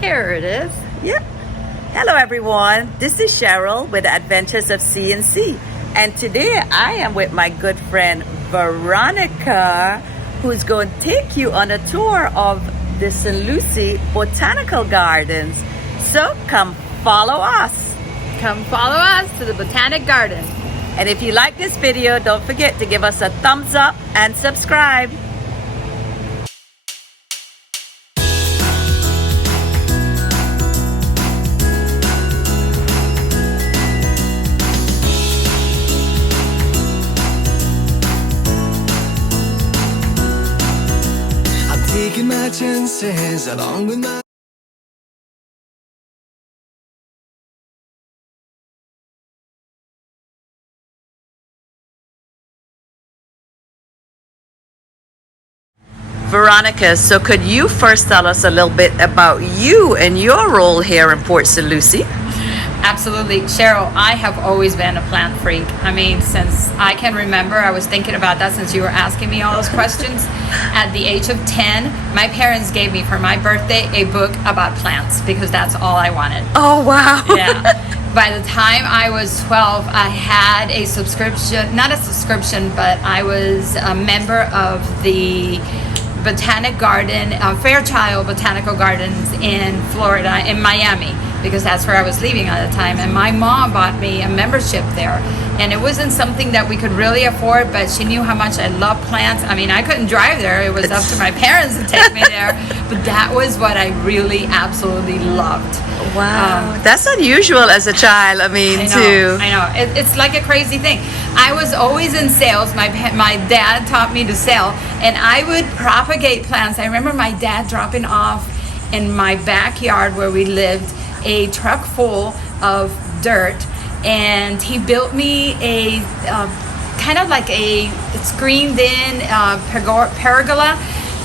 Here it is. Yep. Hello everyone, this is Cheryl with the Adventures of C&C, and today I am with my good friend Veronica, who's going to take you on a tour of the Lucie Botanical Gardens. So come follow us. Come follow us to the Botanic Garden. And if you like this video, don't forget to give us a thumbs up and subscribe. Taking my chances along with my Veronica, so could you first tell us a little bit about you and your role here in Port St. Lucie? Absolutely. Cheryl, I have always been a plant freak. I mean, since I can remember, I was thinking about that since you were asking me all those questions. At the age of 10, my parents gave me for my birthday a book about plants because that's all I wanted. Oh, wow. Yeah. By the time I was 12, I had a subscription, not a subscription, but I was a member of the Botanic Garden, Fairchild Botanical Gardens in Florida, in Miami, because that's where I was leaving at the time. And my mom bought me a membership there. And it wasn't something that we could really afford, but she knew how much I love plants. I mean, I couldn't drive there. It was up to my parents to take me there. But that was what I really absolutely loved. Wow. That's unusual as a child, I mean, I know. It's like a crazy thing. I was always in sales. My dad taught me to sell, and I would propagate plants. I remember my dad dropping off in my backyard where we lived a truck full of dirt, and he built me a kind of like a screened-in pergola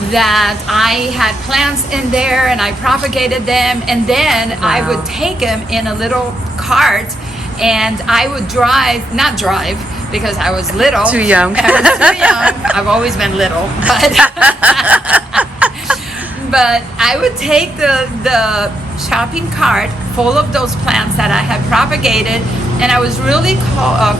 that I had plants in there, and I propagated them, and then I would take them in a little cart, and I would not drive because I was little. Too young. I was too young. I've always been little, but I would take the shopping cart full of those plants that I had propagated, and I was really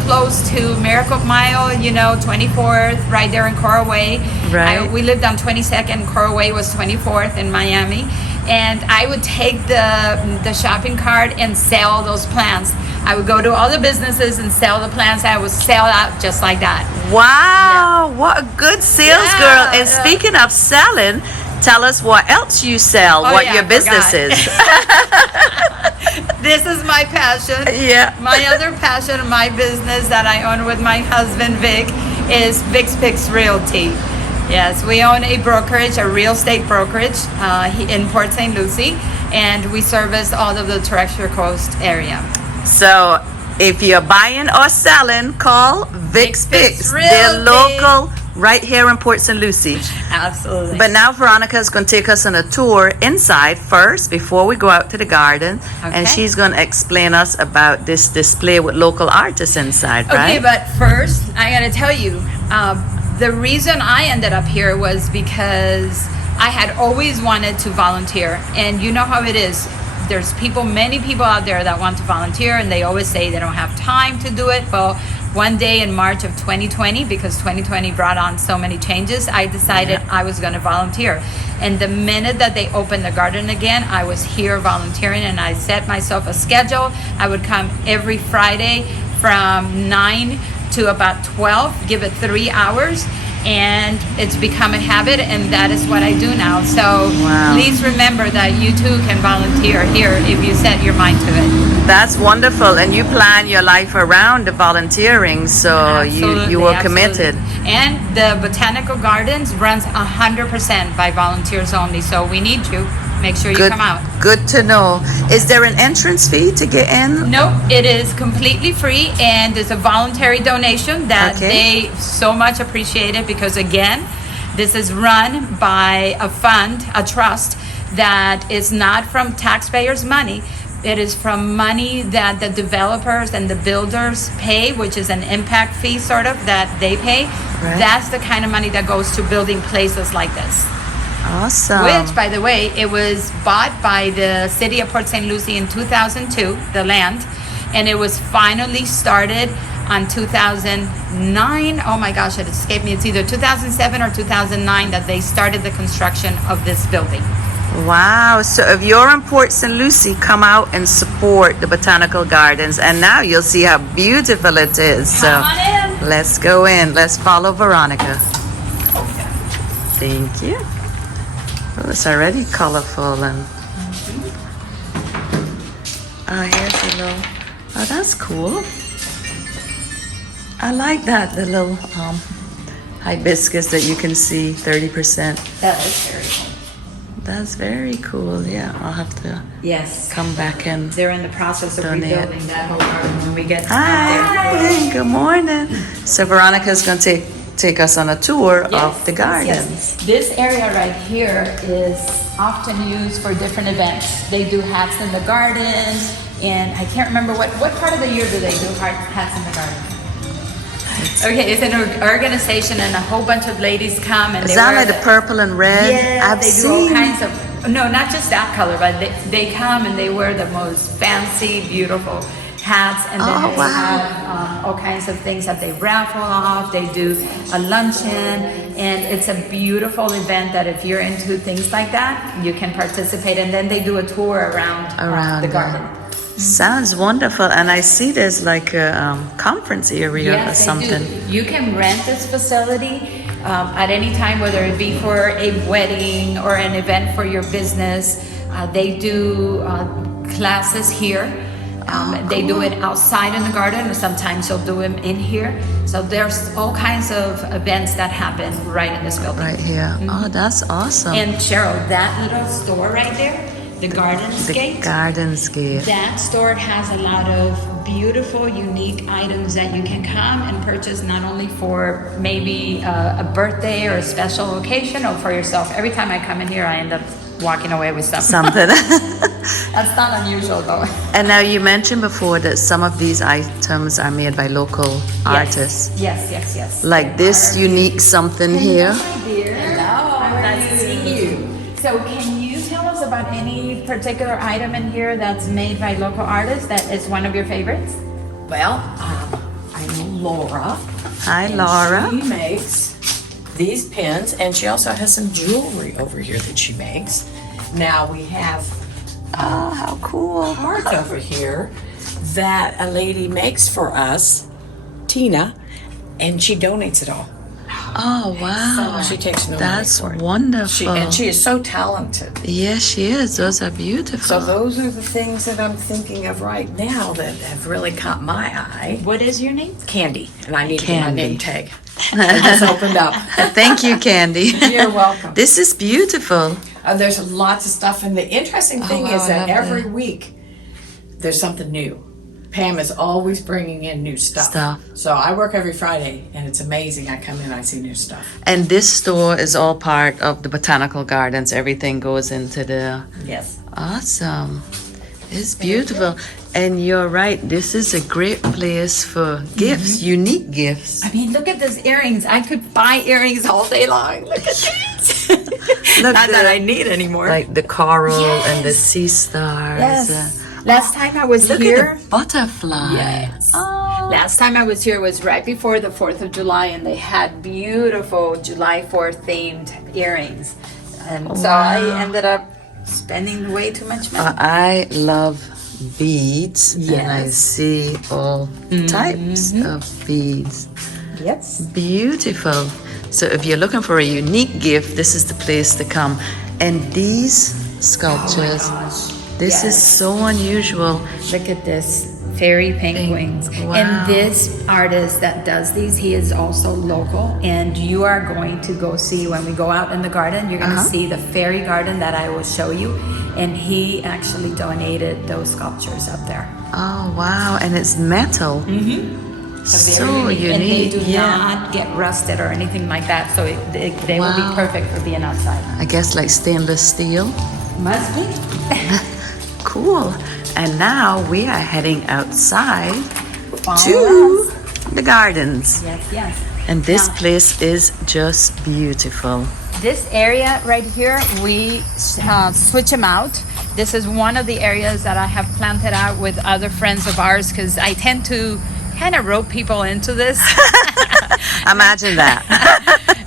close to Miracle Mile, 24th, right there in Coral Way. Right. We lived on 22nd, Coral Way was 24th in Miami, and I would take the shopping cart and sell those plants. I would go to all the businesses and sell the plants. I would sell out just like that. Wow, what a good sales girl. And speaking of selling, tell us what else you sell, what your business is. This is my passion. Yeah. My other passion, my business that I own with my husband, Vic, is Vic's Picks Realty. Yes, we own a brokerage, a real estate brokerage in Port St. Lucie, and we service all of the Terrestrial Coast area. So if you're buying or selling, call Vic's Picks. Realty. They're local right here in Port St. Lucie. Absolutely. But now Veronica is going to take us on a tour inside first before we go out to the garden. Okay. And she's going to explain us about this display with local artists inside, right? Okay, but first, I got to tell you, the reason I ended up here was because I had always wanted to volunteer. And you know how it is. There's many people out there that want to volunteer, and they always say they don't have time to do it. Well, one day in March of 2020, because 2020 brought on so many changes, I decided I was going to volunteer. And the minute that they opened the garden again, I was here volunteering, and I set myself a schedule. I would come every Friday from 9 to about 12, give it 3 hours, and it's become a habit, and that is what I do now. So Please remember that you too can volunteer here if you set your mind to it. That's wonderful, and you plan your life around the volunteering, so you were committed. And the Botanical Gardens runs 100% by volunteers only, so we need you. Make sure you come out. Good to know. Is there an entrance fee to get in? No, it is completely free, and it's a voluntary donation that they so much appreciate it, because again, this is run by a fund, a trust, that is not from taxpayers' money. It is from money that the developers and the builders pay, which is an impact fee sort of that they pay. Right. That's the kind of money that goes to building places like this. Awesome. Which, by the way, it was bought by the city of Port St. Lucie in 2002, the land, and it was finally started on 2009. Oh my gosh, it escaped me. It's either 2007 or 2009 that they started the construction of this building. Wow. So if you're in Port St. Lucie, come out and support the Botanical Gardens. And now you'll see how beautiful it is. Come on in. Let's go in. Let's follow Veronica. Thank you. Oh, it's already colorful and here's a little. Oh, that's cool. I like that, the little hibiscus that you can see 30%. That is very cool. That's very cool. Yeah, I'll have to Yes. come back and They're in the process of Donate. rebuilding that whole garden when we get Hi, good morning. So Veronica's going to take us on a tour Yes, of the gardens. yes. This area right here is often used for different events. They do hats in the garden, and I can't remember what part of the year do they do hats in the garden. Okay, it's an organization, and a whole bunch of ladies come and Is they that wear like the purple and red? Yeah, I've they seen. do all kinds of. No, not just that color, but they come and they wear the most fancy, beautiful hats, and then Oh, they wow. have all kinds of things that they raffle off. They do a luncheon, and it's a beautiful event that if you're into things like that, you can participate. And then they do a tour around the garden. Sounds wonderful. And I see there's like a conference area or Yes, they something. do. You can rent this facility at any time, whether it be for a wedding or an event for your business. They do classes here. They do it outside in the garden, or sometimes they'll do them in here. So there's all kinds of events that happen right in this building. Right here. Oh, that's awesome. And Cheryl, that little store right there, the Gardenscape. The Gardenscape. That store has a lot of beautiful, unique items that you can come and purchase, not only for maybe a birthday or a special occasion, or for yourself. Every time I come in here, I end up walking away with something. That's not unusual, though. And now you mentioned before that some of these items are made by local artists. Yes. Like this unique something here. My dear. Hello. Nice to see you. So can you tell us about any particular item in here that's made by local artists that is one of your favorites? Well, I know Laura. Hi, and Laura. She makes these pins, and she also has some jewelry over here that she makes. Now we have Oh, how cool. cards over here that a lady makes for us, Tina, and she donates it all. Oh, wow. She takes no That's money for it. wonderful. And she is so talented. Yes, she is. Those are beautiful. So those are the things that I'm thinking of right now that have really caught my eye. What is your name? Candy, and I need to get my Candy. name tag. I just opened up. Thank you, Candy. You're welcome. This is beautiful. There's lots of stuff, and the interesting thing wow, is I that love every that. week there's something new. Pam is always bringing in new stuff. So I work every Friday, and it's amazing. I come in, I see new stuff. And this store is all part of the Botanical Gardens. Everything goes into the... Yes. Awesome. It's beautiful. And you're right. This is a great place for gifts, unique gifts. I mean, look at these earrings. I could buy earrings all day long. Look at these. Not that I need anymore. Like the coral Yes. and the sea stars. Yes. Last time I was Look here. at the butterfly. Yes. Oh. Last time I was here was right before the 4th of July, and they had beautiful July 4th themed earrings. And so I ended up spending way too much money. I love beads. And I Yes. see all types of beads. Yes. Beautiful. So if you're looking for a unique gift, this is the place to come. And these sculptures, this is so unusual. Look at this fairy penguins. Wow. And this artist that does these, he is also local. And you are going to go see, when we go out in the garden, you're going to see the fairy garden that I will show you. And he actually donated those sculptures up there. Oh, wow. And it's metal. So Very unique. And they do yeah. not get rusted or anything like that. So they will Wow. be perfect for being outside. I guess like stainless steel. Must be. Cool. And now we are heading outside Follow to us. the gardens. Yes. And this Now- place is just beautiful. This area right here, we switch them out. This is one of the areas that I have planted out with other friends of ours because I tend to kind of rope people into this. Imagine that.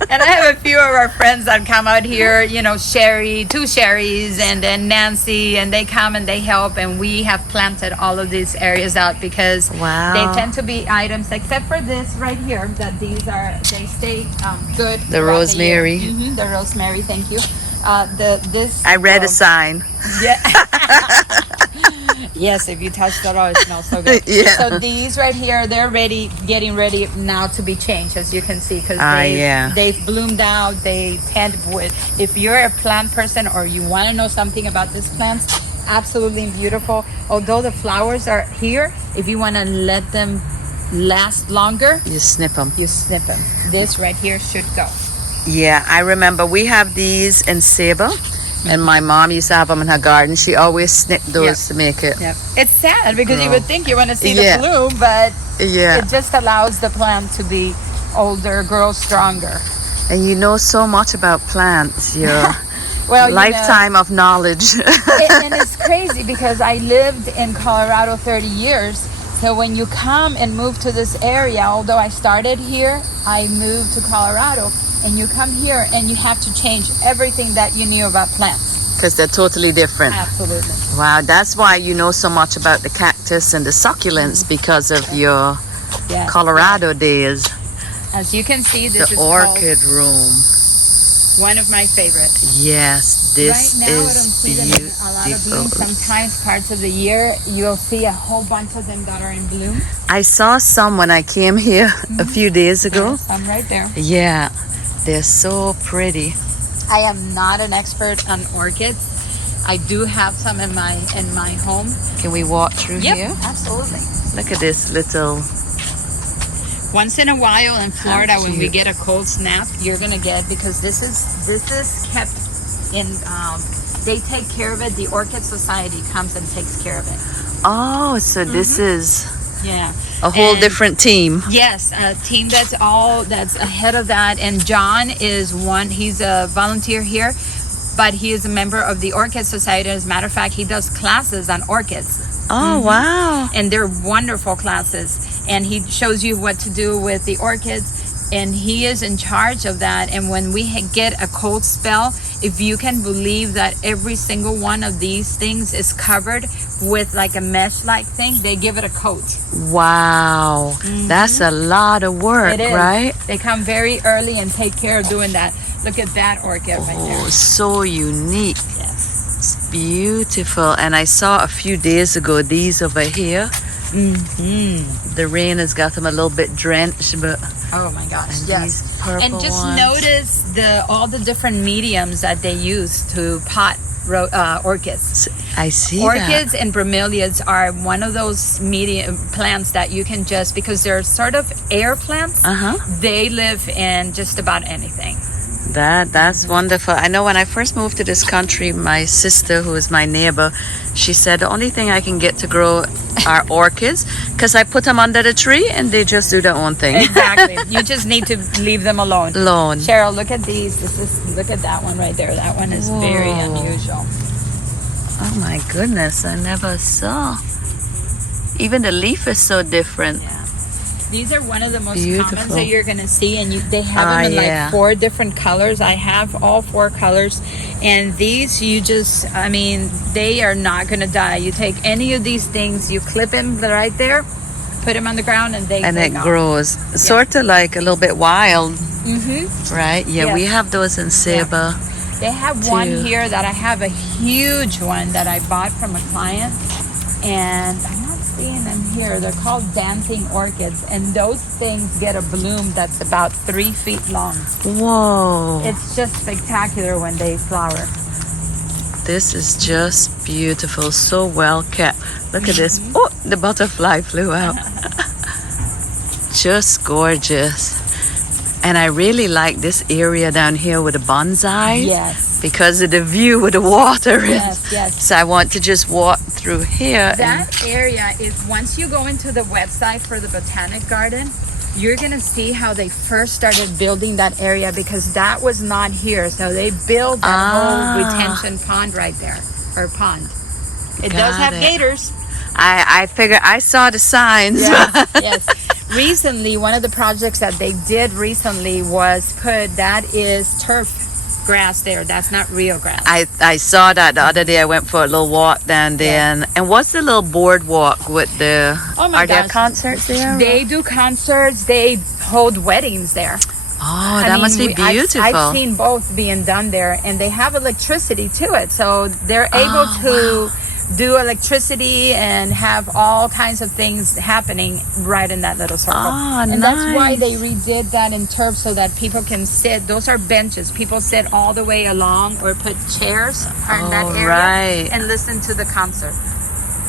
And I have a few of our friends that come out here, you know, Sherry, two Sherrys, and then Nancy, and they come and they help. And we have planted all of these areas out because Wow. they tend to be items, except for this right here, that these are, they stay good. The rosemary. The rosemary, thank you. This. I read a sign. Yeah. Yes, if you touch the raw, it smells so good. Yeah. So these right here, they're getting ready now to be changed, as you can see, because they've bloomed out. They tend with. If you're a plant person or you want to know something about these plants, absolutely beautiful. Although the flowers are here, if you want to let them last longer, You snip them. you snip them. This right here should go. Yeah, I remember we have these in Sable, and my mom used to have them in her garden. She always snipped those to make it. Yeah. It's sad because you Grow. would think you want to see Yeah. the bloom, but Yeah. it just allows the plant to be older, grow stronger. And you know so much about plants. Your Well, lifetime of knowledge. And it's crazy because I lived in Colorado 30 years. So when you come and move to this area, although I started here, I moved to Colorado, and you come here and you have to change everything that you knew about plants. Because they're totally different. Absolutely. Wow, that's why you know so much about the cactus and the succulents because of your Yes. Colorado days. As you can see, this The is orchid room. one of my favorites. Yes, this right now, I don't is see them in a lot of bloom. beautiful. Sometimes parts of the year, you'll see a whole bunch of them that are in bloom. I saw some when I came here a few days ago. Some right there. Yeah, they're so pretty. I am not an expert on orchids. I do have some in my home. Can we walk through here? Absolutely. Look at this little. Once in a while in Florida, How when we cute. get a cold snap, you're gonna get, because this is kept in. They take care of it. The Orchid Society comes and takes care of it. Oh, so this is Yeah. a whole And- different team. Yes, a team that's ahead of that. And John is one. He's a volunteer here, but he is a member of the Orchid Society. As a matter of fact, he does classes on orchids. Oh, wow. And they're wonderful classes, and he shows you what to do with the orchids, and he is in charge of that. And when we get a cold spell, if you can believe that every single one of these things is covered with like a mesh like thing, they give it a coat. Wow. That's a lot of work, It is. right? They come very early and take care of doing that. Look at that orchid right Oh, there. so unique. Yes. It's beautiful. And I saw a few days ago these over here. The rain has got them a little bit drenched, but Oh my gosh, and yes. these purple And just ones. notice all the different mediums that they use to pot orchids. I see Orchids and bromeliads are one of those medium plants that you can just, because they're sort of air plants, that. they live in just about anything. That's wonderful. I know when I first moved to this country, my sister, who is my neighbor, she said the only thing I can get to grow are orchids because I put them under the tree and they just do their own thing. Exactly. You just need to leave them alone. Alone. Cheryl, look at these. Look at that one right there. That one is very Whoa. unusual. Oh my goodness, I never saw. Even the leaf is so different. Yeah. These are one of the most Beautiful. commons that you're going to see, and they have them in like 4 different colors. I have all 4 colors, and these they are not going to die. You take any of these things, you clip them right there, put them on the ground, and they And take it off. grows sort of like a little bit wild, Mm-hmm. right? Yeah, Yes. we have those in Seba. They have one Too. here that I have, a huge one that I bought from a client, and I'm not seeing them here. They're called dancing orchids, and those things get a bloom that's about 3 feet long. Whoa. It's just spectacular when they flower. This is just beautiful, so well kept. Look at this. Oh, the butterfly flew out. Just gorgeous. And I really like this area down here with the bonsai. Yes. Because of the view with the water. Yes. So I want to just walk through here. That area is, once you go into the website for the Botanic Garden, you're gonna see how they first started building that area, because that was not here. So they built that whole retention pond right there, or pond. It does have gators. I figure I saw the signs. Yeah, yes. Recently, one of the projects that they did recently was that is turf grass there. That's not real grass. I saw that the other day. I went for a little walk down there. And what's the little boardwalk with the... Are there concerts there? They do concerts. They hold weddings there. Oh, that must be beautiful. I've seen both being done there, and they have electricity to it. So they're able to do electricity and have all kinds of things happening right in that little circle. And that's why they redid that in turf, so that people can sit. Those are benches. People sit all the way along, or put chairs in that area and listen to the concert.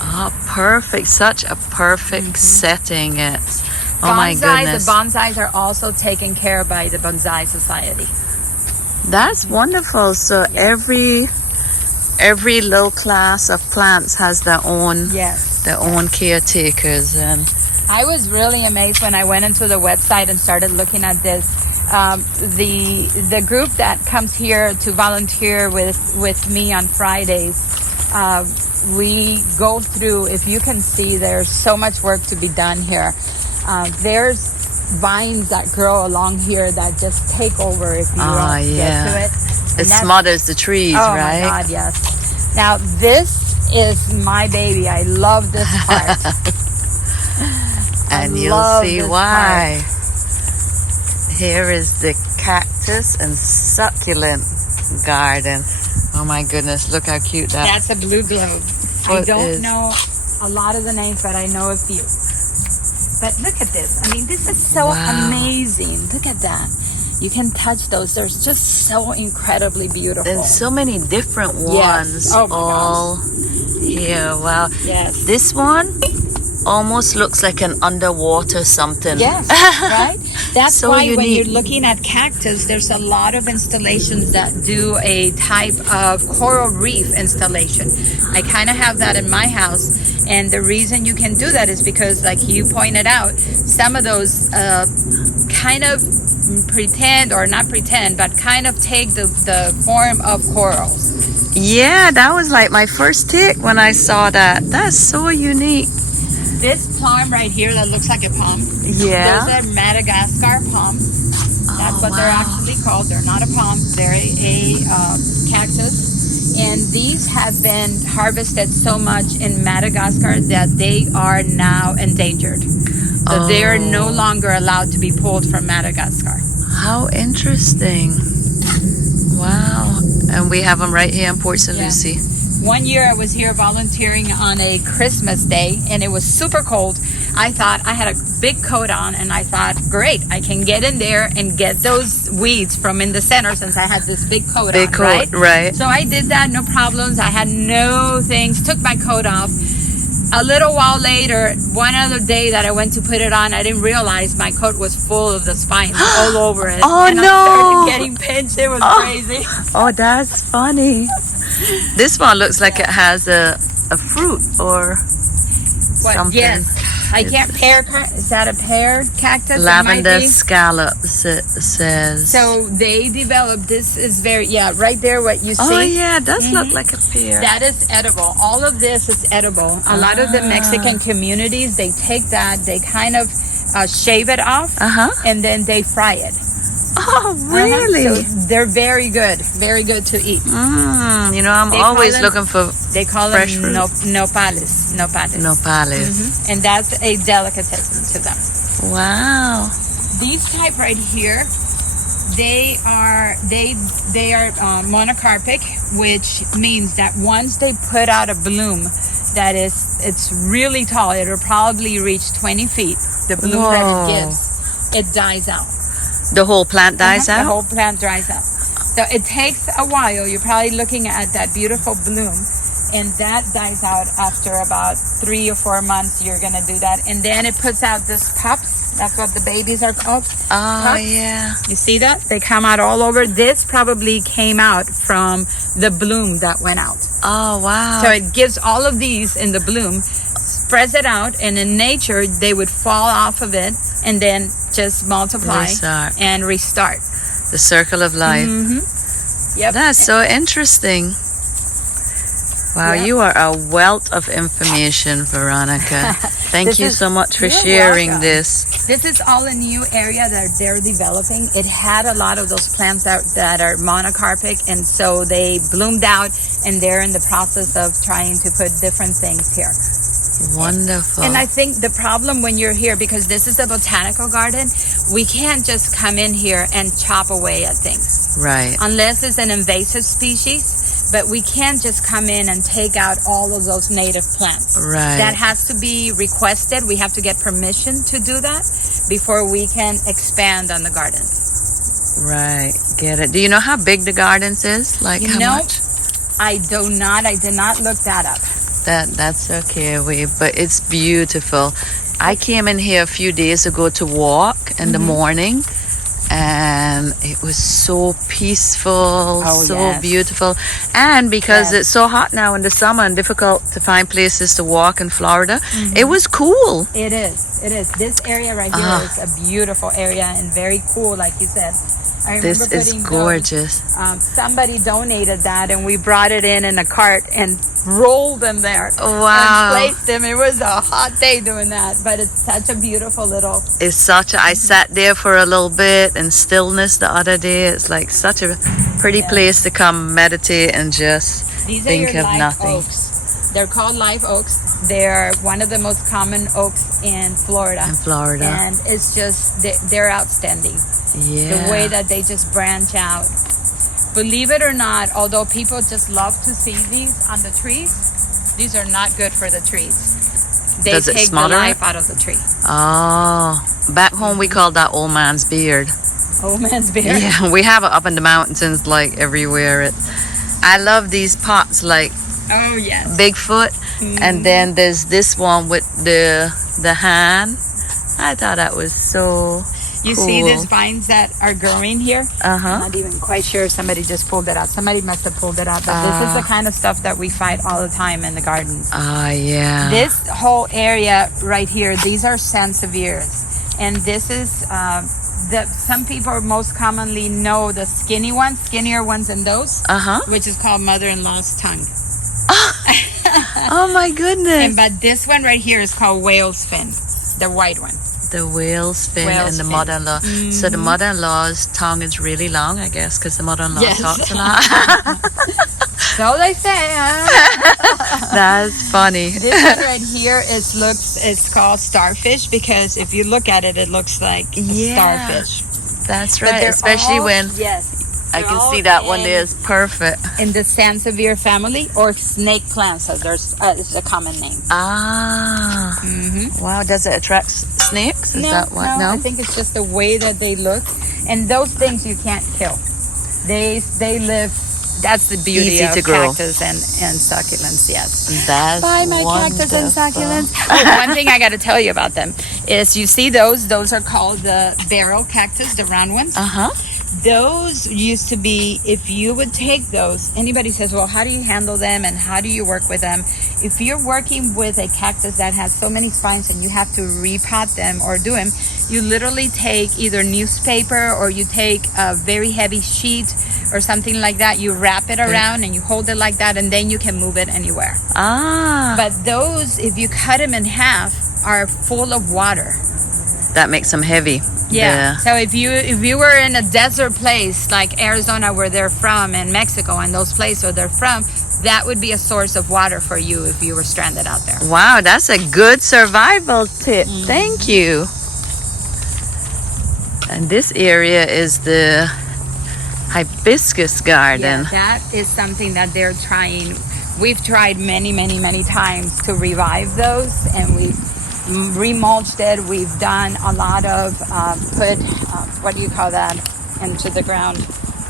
Oh, perfect. Such a perfect setting. It's my goodness. The bonsais are also taken care of by the Bonsai Society. That's wonderful. So every little class of plants has their own caretakers. And I was really amazed when I went into the website and started looking at this. The group that comes here to volunteer with me on Fridays, we go through, if you can see, there's so much work to be done here. There's vines that grow along here that just take over if you get to it. It smothers the trees, right? Oh my God, yes. Now this is my baby. I love this part. And you'll see why. Here is the cactus and succulent garden. Oh my goodness, look how cute that's a blue globe. I don't know a lot of the names, but I know a few. But look at this. I mean, this is so amazing. Look at that. You can touch those. They're just so incredibly beautiful. There's so many different ones all here. Wow. Yes. This one almost looks like an underwater something. Yes, right? That's so why unique. When you're looking at cactus, there's a lot of installations that do a type of coral reef installation. I kind of have that in my house. And the reason you can do that is because, like you pointed out, some of those kind of pretend, or not pretend, but kind of take the form of corals. Yeah, that was like my first take when I saw that. That's so unique. This palm right here that looks like a palm. Yeah. Those are Madagascar palms. That's what they're actually called. They're not a palm. They're a cactus. And these have been harvested so much in Madagascar that they are now endangered. So they are no longer allowed to be pulled from Madagascar. How interesting. Wow. And we have them right here in Port St. Lucie. One year I was here volunteering on a Christmas day, and it was super cold. I thought, I had a big coat on, and I thought, great, I can get in there and get those weeds from in the center since I had this big coat on, right? So I did that, no problems. I had no things, took my coat off. A little while later, one other day that I went to put it on, I didn't realize my coat was full of the spines all over it. And I started getting pinched. It was crazy. Oh, that's funny. This one looks like it has a fruit or something. Yes. I can't pear. Is that a pear cactus? Lavender scallops, it says. So they developed, this is right there what you see. Oh yeah, it does look like a pear. That is edible. All of this is edible. A lot of the Mexican communities, they take that, they kind of shave it off, and then they fry it. Oh, really? So they're very good to eat. You know, I'm always looking for They call fresh them fruit. nopales. Nopales. And that's a delicatessen to them. Wow. These type right here, they are monocarpic, which means that once they put out a bloom, it's really tall. It'll probably reach 20 feet. The bloom that it gives, it dies out. The whole plant dies out? The whole plant dries out. So it takes a while. You're probably looking at that beautiful bloom, and that dies out after about 3 or 4 months. You're going to do that. And then it puts out this pups. That's what the babies are called. Oh, pups. yeah. You see that? They come out all over. This probably came out from the bloom that went out. Oh, wow. So it gives all of these in the bloom, spreads it out, and in nature, they would fall off of it and then just multiply Restart. and restart. The circle of life. Yep. That's so interesting. Wow, Yep. you are a wealth of information, Veronica. Thank This you is- so much for you're sharing welcome. this. This is all a new area that they're developing. It had a lot of those plants that are monocarpic, and so they bloomed out, and they're in the process of trying to put different things here. Wonderful. And I think the problem when you're here, because this is a botanical garden, we can't just come in here and chop away at things. Right. Unless it's an invasive species, but we can't just come in and take out all of those native plants. Right. That has to be requested. We have to get permission to do that before we can expand on the gardens. Right. Get it. Do you know how big the gardens is? Like You how know, much? I did not look that up. That's okay, but it's beautiful. I came in here a few days ago to walk in the morning, and it was so peaceful, so yes. beautiful. And because Yes. it's so hot now in the summer and difficult to find places to walk in Florida, it was cool. It is. It is. This area right here is a beautiful area and very cool, like you said. I remember This is putting gorgeous. those, somebody donated that, and we brought it in a cart and rolled them there. Wow. And placed them. It was a hot day doing that, but it's such a beautiful little. It's such a, I sat there for a little bit in stillness the other day. It's like such a pretty place to come meditate and just These are think your of live nothing. oaks. They're called live oaks. They're one of the most common oaks in Florida. In Florida. And it's just, they're outstanding. Yeah. The way that they just branch out. Believe it or not, although people just love to see these on the trees, these are not good for the trees. They Does it take the smother it? life out of the tree. Oh, back home we call that old man's beard. Old man's beard. Yeah, we have it up in the mountains like everywhere. I love these pots like Oh yes. Bigfoot, and then there's this one with the hand. I thought that was so You cool. see these vines that are growing here? I'm Uh-huh. not even quite sure if somebody just pulled it out. Somebody must have pulled it out. But this is the kind of stuff that we find all the time in the gardens. Ah, yeah. This whole area right here, these are sansevieres. And this is some people most commonly know the skinnier ones than those, Uh-huh. which is called mother-in-law's tongue. Oh my goodness. But this one right here is called whale's fin, the white one. The whale's fin Whale's and the fin. mother-in-law. So the mother-in-law's tongue is really long, I guess, because the mother-in-law Yes. talks a lot. So they say, huh? That's funny. This one right here it's called starfish because if you look at it, it looks like a Yeah. starfish. That's But right, they're especially all- when yes, I they're can all see that one in- there is perfect. in the Sansevier family or snake plants, as there's is a common name. Ah. Wow, does it attract snakes? Is that what? I think it's just the way that they look, and those things you can't kill. They live. That's the beauty Easy of to grow. cactus and succulents. Yes. That's Buy my cactus and wonderful. succulents. Oh, one thing I got to tell you about them is you see those are called the barrel cactus, the round ones. Uh-huh. Those used to be, if you would take those, anybody says, well, how do you handle them and how do you work with them? If you're working with a cactus that has so many spines and you have to repot them or do them, you literally take either newspaper or you take a very heavy sheet or something like that. You wrap it around and you hold it like that, and then you can move it anywhere. Ah. But those, if you cut them in half, are full of water. That makes them heavy. Yeah. So if you were in a desert place like Arizona where they're from and Mexico and those places where they're from, that would be a source of water for you if you were stranded out there. Wow, that's a good survival tip. Thank you. And this area is the hibiscus garden. Yeah, that is something that they're trying. We've tried many times to revive those, and we've remulched it. We've done a lot of what do you call that, into the ground.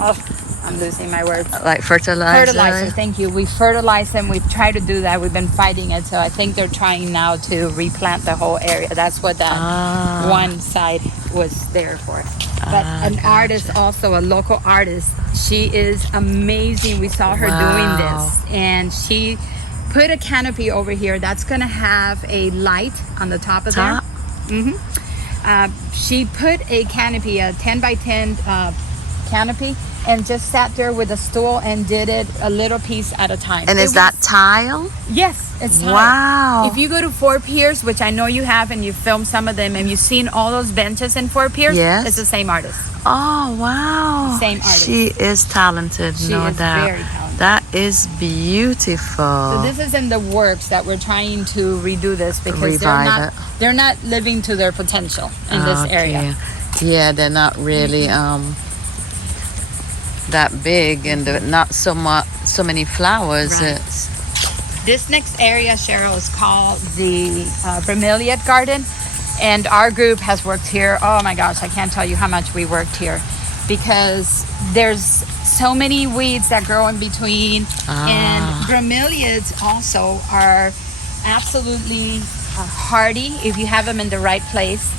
Oh, I'm losing my words. Like fertilizer. Fertilizer, thank you. We fertilize them. We've tried to do that. We've been fighting it. So I think they're trying now to replant the whole area. That's what that one side was there for. But an artist, also a local artist, she is amazing. We saw her doing this. And she put a canopy over here that's going to have a light on the top of there. She put a canopy, a 10 by 10 canopy, and just sat there with a stool and did it a little piece at a time. And is that tile? Yes, it's tile. Wow. If you go to Fort Pierce, which I know you have, and you filmed some of them, and you've seen all those benches in Fort Pierce, Yes. it's the same artist. Oh, wow. Same artist. She is talented, She no is doubt. very talented. That is beautiful. So this is in the works that we're trying to redo this because Revive it. they're not living to their potential in this area. Yeah, they're not really that big, and not so many flowers. Right. It's This next area, Cheryl, is called the Bromeliad Garden, and our group has worked here. Oh my gosh, I can't tell you how much we worked here because there's so many weeds that grow in between, and bromeliads also are absolutely hardy if you have them in the right place.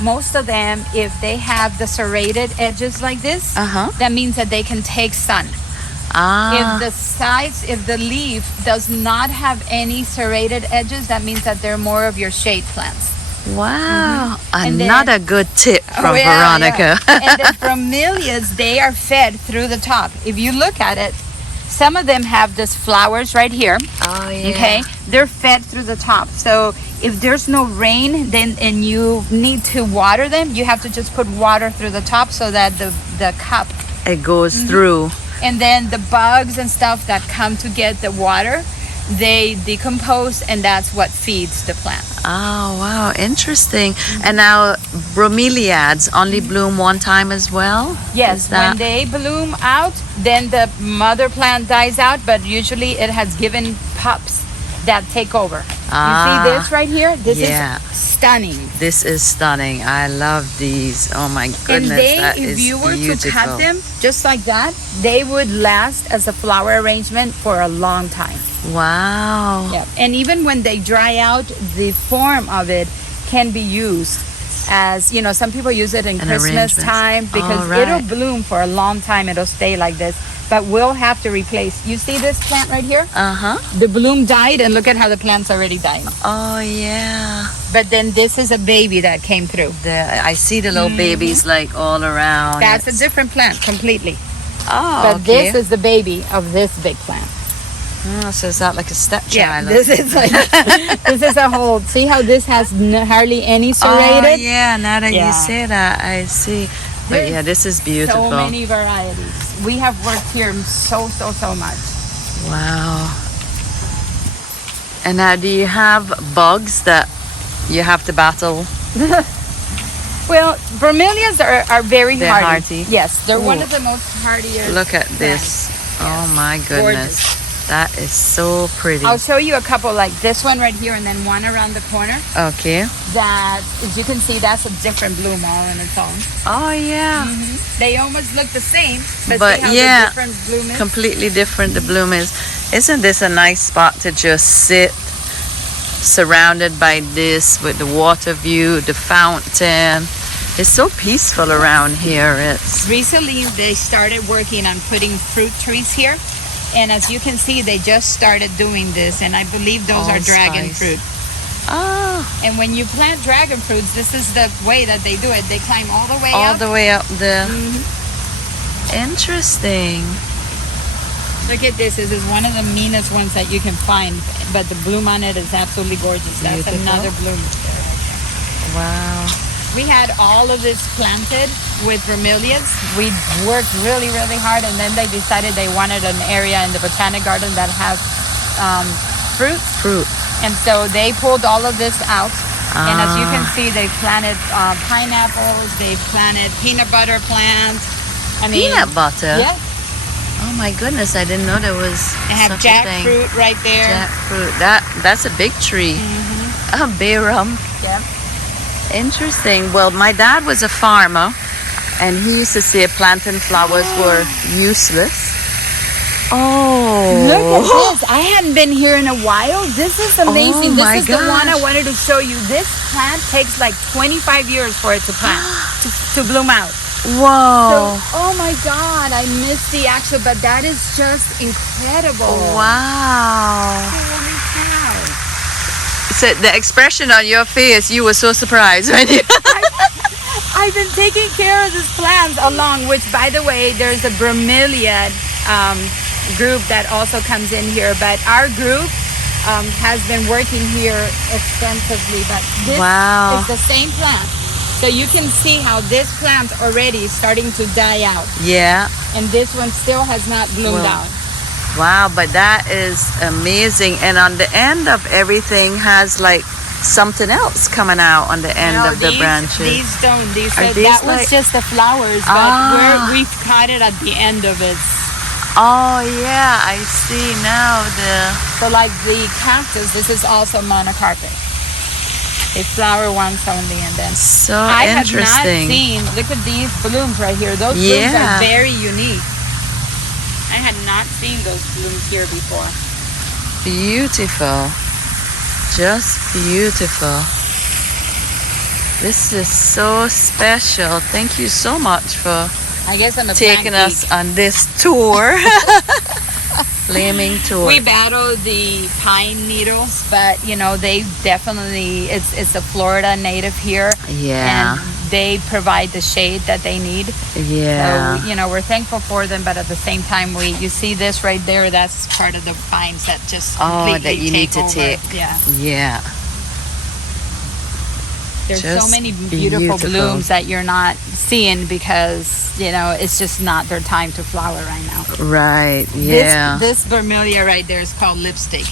Most of them, if they have the serrated edges like this, that means that they can take sun. If the sides, if the leaf does not have any serrated edges, that means that they're more of your shade plants. wow. And then- Another good tip from yeah, Veronica. yeah. And the bromeliads, they are fed through the top. If you look at it, some of them have these flowers right here. Oh, yeah. Okay, they're fed through the top. So if there's no rain, then and you need to water them, you have to just put water through the top so that the cup, It goes through. and then the bugs and stuff that come to get the water, they decompose, and that's what feeds the plant. Oh, wow. Interesting. And now bromeliads only bloom one time as well? Yes, Is that- when they bloom out, then the mother plant dies out, but usually it has given pups that take over. You see this right here? This yeah. is stunning. This is stunning. I love these. Oh my And goodness, they, that if is you were beautiful. to cut them just like that, they would last as a flower arrangement for a long time. Wow. Yeah. And even when they dry out, the form of it can be used as, you know, some people use it in An Christmas arrangement. time because All right. it'll bloom for a long time. It'll stay like this. But we'll have to replace. You see this plant right here? Uh-huh. The bloom died, and look at how the plant's already dying. Oh, yeah. But then this is a baby that came through. I see the little babies like all around. That's a different plant completely. Oh, But okay. this is the baby of this big plant. Oh, so is that like a stepchild? Yeah, this is like this is a whole. See how this has hardly any serrated? Oh, yeah. Now that Yeah. you say that, I see. But There's yeah, this is beautiful. So many varieties. We have worked here so much. Wow. And now, do you have bugs that you have to battle? Well, bromeliads are very They're hardy. Yes, they're one Ooh. of the most hardiest. Look at this. Oh my goodness. Gorgeous. That is so pretty. I'll show you a couple like this one right here, and then one around the corner. Okay. That, as you can see, that's a different bloom all on its own. Oh yeah. They almost look the same, but But see how yeah, the different bloom is? Completely different the bloom is. Isn't this a nice spot to just sit surrounded by this with the water view, the fountain? It's so peaceful around here. It's Recently, they started working on putting fruit trees here. And as you can see, they just started doing this. And I believe those are dragon Allspice. fruit. oh, And when you plant dragon fruits, this is the way that they do it. They climb all the way all up. the way up the. Mhm. Interesting. Look at this. This is one of the meanest ones that you can find. But the bloom on it is absolutely gorgeous. That's Beautiful. another bloom. Wow. We had all of this planted with bromeliads. We worked really hard, and then they decided they wanted an area in the Botanic Garden that has fruits. Fruit. And so they pulled all of this out. And as you can Ah. see, they planted pineapples. They planted peanut butter plants. I mean, Peanut butter. Yeah. Oh my goodness! I didn't know there was They have such a thing. jackfruit right there. Jackfruit. That's a big tree. Mm-hmm. Bayrum. Yep. Interesting. Well, my dad was a farmer, and he used to say planting flowers were useless. Oh, Look at this. I hadn't been here in a while. This is amazing. Oh my This is the one I gosh. wanted to show you. This plant takes like 25 years for it to plant, to bloom out. Whoa! So, oh my God, I missed the actual, but that is just incredible. Wow! Holy cow. So the expression on your face, you were so surprised when you. I've been taking care of these plants along, which, by the way, there's a bromeliad group that also comes in here. But our group has been working here extensively. But this is the same plant. So you can see how this plant already is starting to die out. Yeah. And this one still has not bloomed out. Wow, but that is amazing. And on the end of everything has like something else coming out on the end of the branches. These don't. Are these that was like- just the flowers, but we've caught it at the end of it. Oh yeah, I see now So like the cactus, this is also monocarpic. They flower once only, and then so I have not interesting. seen. Look at these blooms right here. Those blooms are very unique. I had not seen those blooms here before. Beautiful. Just beautiful. This is so special. Thank you so much for I guess I'm a taking plant us geek. on this tour. Flaming tour. We battle the pine needles, but you know they definitely it's a Florida native here. Yeah. And they provide the shade that they need. Yeah. So, you know, we're thankful for them, but at the same time, you see this right there, that's part of the vines that just completely that you need to over. take. Yeah. Yeah. There's Just so many beautiful blooms that you're not seeing because, you know, it's just not their time to flower right now. Right. Yeah. This vermilia right there is called lipstick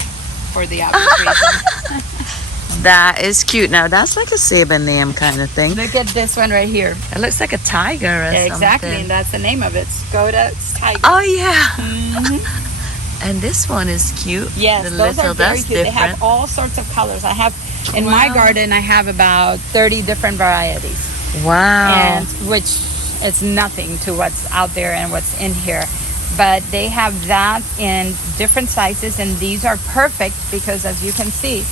for the obvious reason. That is cute. Now that's like a Saban name kind of thing. Look at this one right here. It looks like a tiger or Yeah, exactly, something. and that's the name of it. Scotus tiger. Oh yeah. And this one is cute. Yes, the those little, are very that's cute. They different. have all sorts of colors. I have in my Wow. garden. I have about 30 different varieties, Wow. and which is nothing to what's out there and what's in here. But they have that in different sizes, and these are perfect because, as you can see,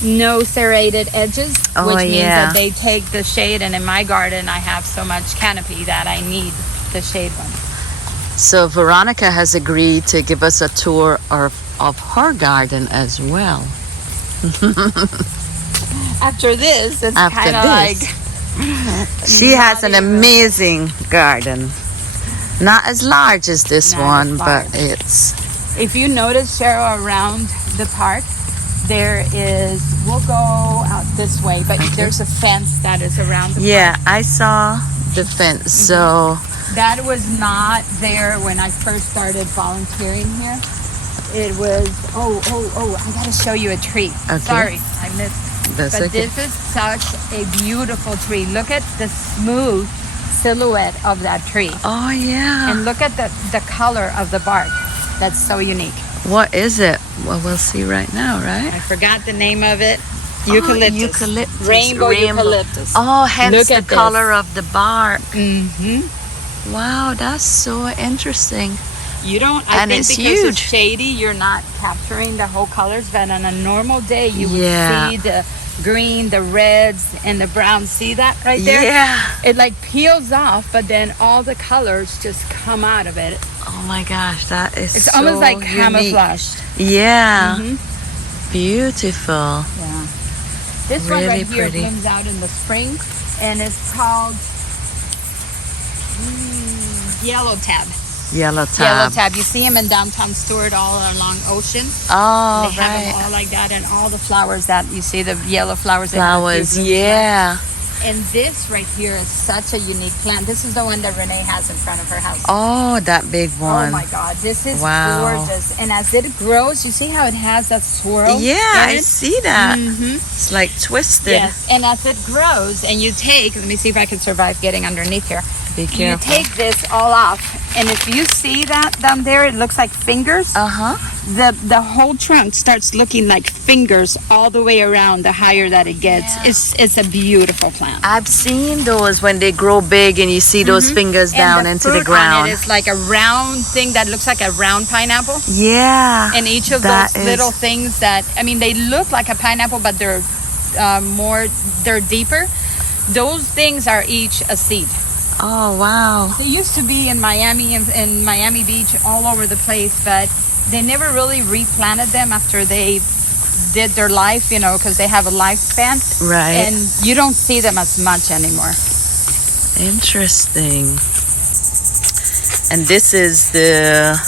no serrated edges, Oh, which means yeah. that they take the shade. And in my garden, I have so much canopy that I need the shade one. So Veronica has agreed to give us a tour of her garden as well. After this, it's After kind of this. like She has an Not even- amazing garden. Not as large as this Not one, as but large. it's if you notice, Cheryl, around the park, there is, we'll go out this way, but there's a fence that is around the yeah, park. I saw the fence. So That was not there when I first started volunteering here. It was, I gotta show you a tree. Okay. Sorry, I missed. that's But okay. this is such a beautiful tree. Look at the smooth silhouette of that tree. Oh yeah. And look at the color of the bark. That's so unique. What is it? Well, we'll see right now, right? I forgot the name of it. Eucalyptus. Eucalyptus. Rainbow eucalyptus. Oh, hence Look the at this. color of the bark. Mm-hmm. Wow, that's so interesting. You don't, I And think it's because huge. it's shady, you're not capturing the whole colors, but on a normal day, you would Yeah. see the green, the reds, and the browns. See that right there? Yeah. It like peels off, but then all the colors just come out of it. Oh my gosh, that is It's so almost like unique. camouflaged. Yeah. Mhm. Beautiful. Yeah. This one Really right here pretty. blooms out in the spring, and it's called yellow tab. Yellow tab. Yellow tab. You see them in downtown Stewart all along Ocean. Oh, They have right. them all like that, and all the flowers that you see, the yellow flowers. that have Flowers, blue blooms. yeah. And this right here is such a unique plant. This is the one that Renee has in front of her house. Oh, that big one. Oh my God, this is Wow. gorgeous. And as it grows, you see how it has that swirl? Yeah, in I it? see that. Mhm. It's like twisted. Yes, and as it grows, and you take, let me see if I can survive getting underneath here. Be You careful. take this all off, and if you see that down there, it looks like fingers. Uh-huh. The whole trunk starts looking like fingers all the way around. The higher that it gets, it's a beautiful plant. I've seen those when they grow big and you see those fingers down And into the fruit on ground. it is like a round thing that looks like a round pineapple. Yeah. And each of that those is- little things that, I mean, they look like a pineapple, but they're they're deeper. Those things are each a seed. Oh, wow. They used to be in Miami and in Miami Beach all over the place, but they never really replanted them after they did their life, you know, because they have a lifespan. Right. And you don't see them as much anymore. Interesting. And this is the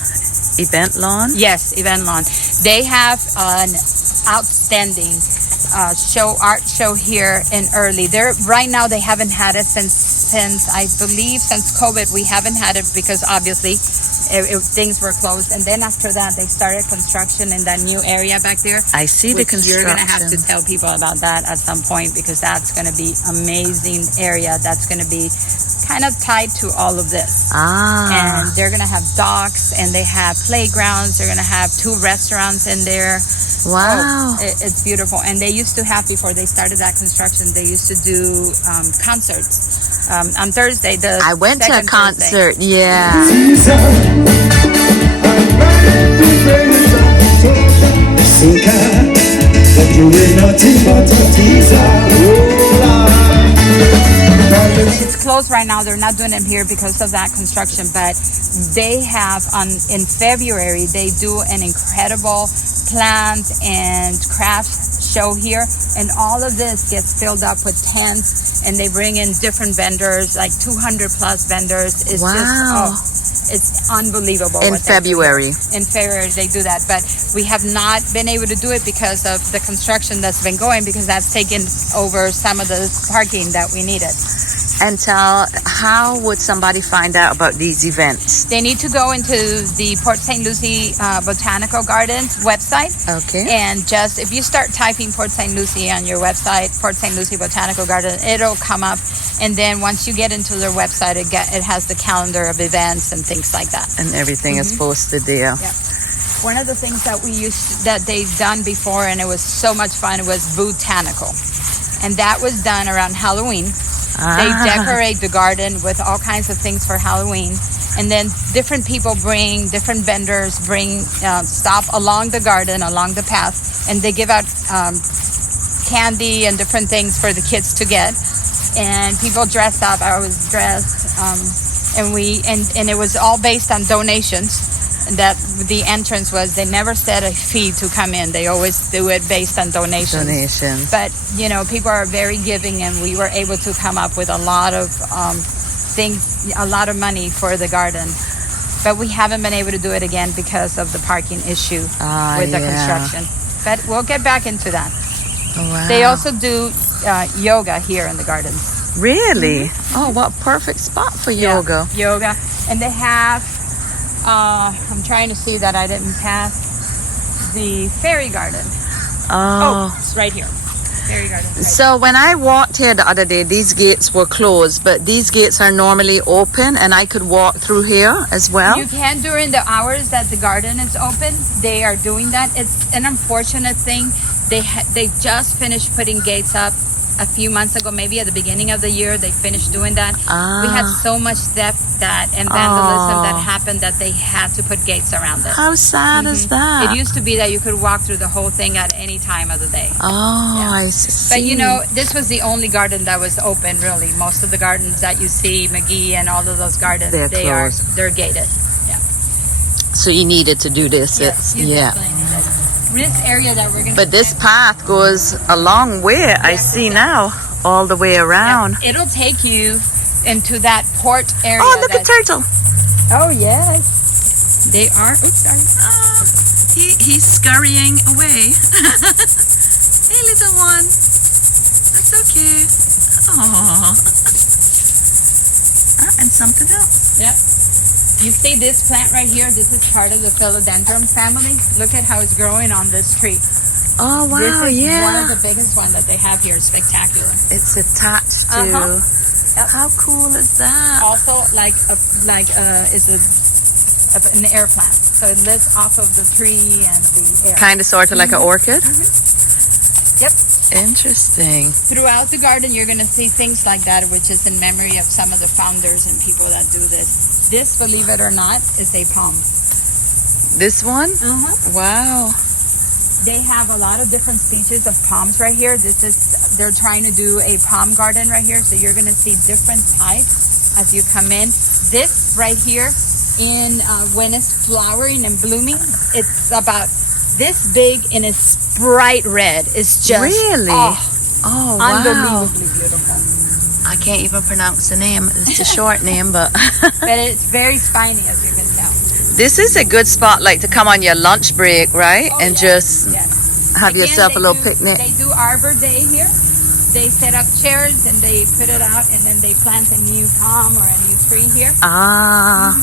event lawn? Yes, event lawn. They have an outstanding art show here in Early. Right now they haven't had it since I believe since COVID. We haven't had it because obviously things were closed. And then after that they started construction in that new area back there. I see the Which construction. You're gonna have to tell people about that at some point because that's gonna be amazing area. That's gonna be kind of tied to all of this. And they're gonna have docks and they have playgrounds. They're gonna have 2 restaurants in there. Wow. It's beautiful. And they used to have, before they started that construction, they used to do concerts on Thursday. I went to a concert. Thursday. Yeah. It's closed right now. They're not doing them here because of that construction, but they have in February they do an incredible plant and craft show here, and all of this gets filled up with tents, and they bring in different vendors, like 200 plus vendors. It's just it's unbelievable. In February. In February they do that, but we have not been able to do it because of the construction that's been going, because that's taken over some of the parking that we needed. And how would somebody find out about these events? They need to go into the Port St. Lucie Botanical Gardens website. Okay. And just, if you start typing Port St. Lucie on your website, Port St. Lucie Botanical Garden, it'll come up. And then once you get into their website, it has the calendar of events and things like that. And everything is posted there. Yeah. One of the things that they've done before, and it was so much fun, was Botanical. And that was done around Halloween. They decorate the garden with all kinds of things for Halloween. And then different vendors bring stop along the garden, along the path, and they give out candy and different things for the kids to get. And people dress up. I was dressed. And it was all based on donations. That the entrance was, they never set a fee to come in. They always do it based on donations. But, people are very giving, and we were able to come up with a lot of things, a lot of money for the garden. But we haven't been able to do it again because of the parking issue with the construction. But we'll get back into that. Oh, wow. They also do yoga here in the gardens. Really? Mm-hmm. Oh, what perfect spot for yoga. Yoga. And they have... I'm trying to see that I didn't pass the fairy garden. Oh, it's right here. Fairy garden. Right so when I walked here the other day, these gates were closed, but these gates are normally open, and I could walk through here as well. You can during the hours that the garden is open. They are doing that. It's an unfortunate thing. They just finished putting gates up a few months ago, maybe at the beginning of the year. They finished doing that. We had so much theft and vandalism that happened that they had to put gates around it. How sad is that? It used to be that you could walk through the whole thing at any time of the day. I see. But this was the only garden that was open, really. Most of the gardens that you see, McGee and all of those gardens, they're gated. Yeah. So you needed to do this. Yes, you definitely need it. This area that we're going to... But this path goes a long way. I see now, all the way around. Yeah. It'll take you into that port area. Oh, look at turtle. Oh, yes. They are. Oops, sorry. Oh, he's scurrying away. Hey, little one. That's okay. Oh. And something else. Yep. You see this plant right here? This is part of the philodendron family. Look at how it's growing on this tree. Oh, wow, this is one of the biggest one that they have here. Spectacular. It's attached to... Yep. How cool is that? Also, is an air plant. So it lives off of the tree and the air. Kind of, sort of like an orchid? Yep. Interesting. Throughout the garden, you're going to see things like that, which is in memory of some of the founders and people that do this. This, believe it or not, is a palm. This one? Uh-huh. Wow. They have a lot of different species of palms right here. They're trying to do a palm garden right here. So you're going to see different types as you come in. This right here, when it's flowering and blooming, it's about this big and it's bright red. It's just really, wow. Unbelievably beautiful. I can't even pronounce the name. It's a short name, but But it's very spiny, as you can tell. this is a good spot, like to come on your lunch break, right? And just Yes. have Again, yourself a they little do- picnic. They do Arbor Day here. They set up chairs and they put it out, and then they plant a new palm or a new tree here. Ah,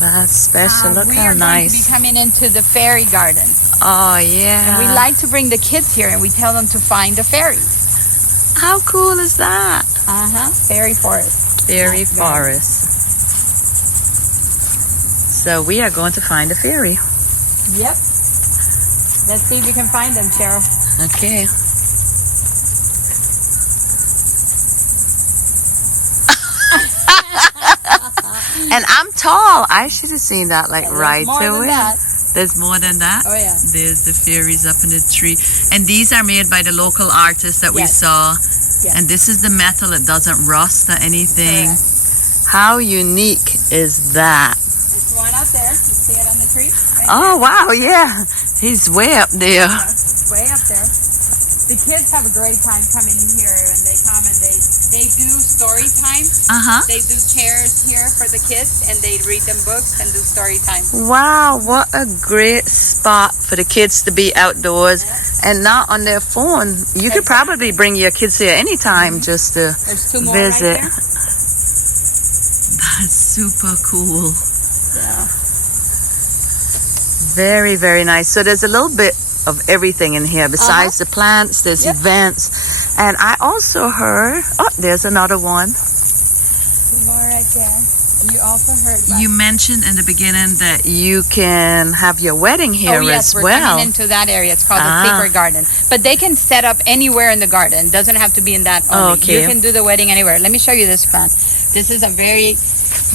that's special. Look we how are going to nice. be coming into the fairy garden. Oh yeah. And we like to bring the kids here and we tell them to find the fairies. How cool is that? Fairy forest. Fairy forest. So we are going to find a fairy. Yep. Let's see if we can find them, Cheryl. Okay. And I'm tall. I should have seen that like There's right more than away. that. There's more than that. Oh, yeah. There's the fairies up in the tree. And these are made by the local artists that we Yes. saw. Yes. And this is the metal. It doesn't rust or anything. Correct. How unique is that? There's one up there. You see it on the tree? Right Oh, wow. Yeah. He's way up there. there. It's way up there. The kids have a great time coming in here, and they come and they do story time. Uh-huh. They do chairs here for the kids, and they read them books and do story time. Wow, what a great spot for the kids to be outdoors and not on their phone. You could probably bring your kids here anytime just to There's two more visit. right there. That's super cool. Yeah. Very, very nice. So there's a little bit of everything in here besides the plants. There's Yep. events. And I also heard, oh, there's another one. Two more right there. You also heard about You mentioned in the beginning that you can have your wedding here yes, as we're well. coming into that area. It's called Ah. the Secret Garden. But they can set up anywhere in the garden. Doesn't have to be in that only. Okay. You can do the wedding anywhere. Let me show you this plant. This is a very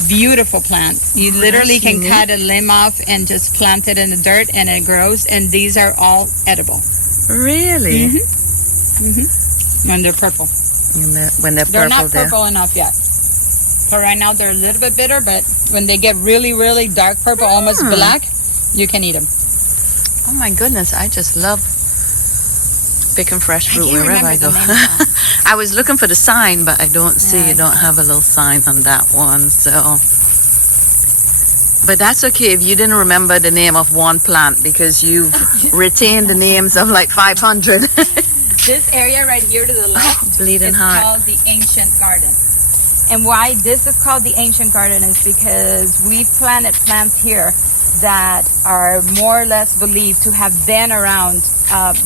beautiful plant. You literally that's can unique. cut a limb off and just plant it in the dirt and it grows. And these are all edible Really? when they're purple. When they're They're purple not there. purple enough yet. So right now they're a little bit bitter, but when they get really, really dark purple, almost black, you can eat them. Oh my goodness, I just love picking fresh fruit can't wherever I remember go. the name of I was looking for the sign, but I don't see, Yeah, you don't have a little sign on that one, so. But that's okay if you didn't remember the name of one plant because you've retained the names of like 500. This area right here to the left Bleeding is heart. called the Ancient Garden. And why this is called the Ancient Garden is because we planted plants here that are more or less believed to have been around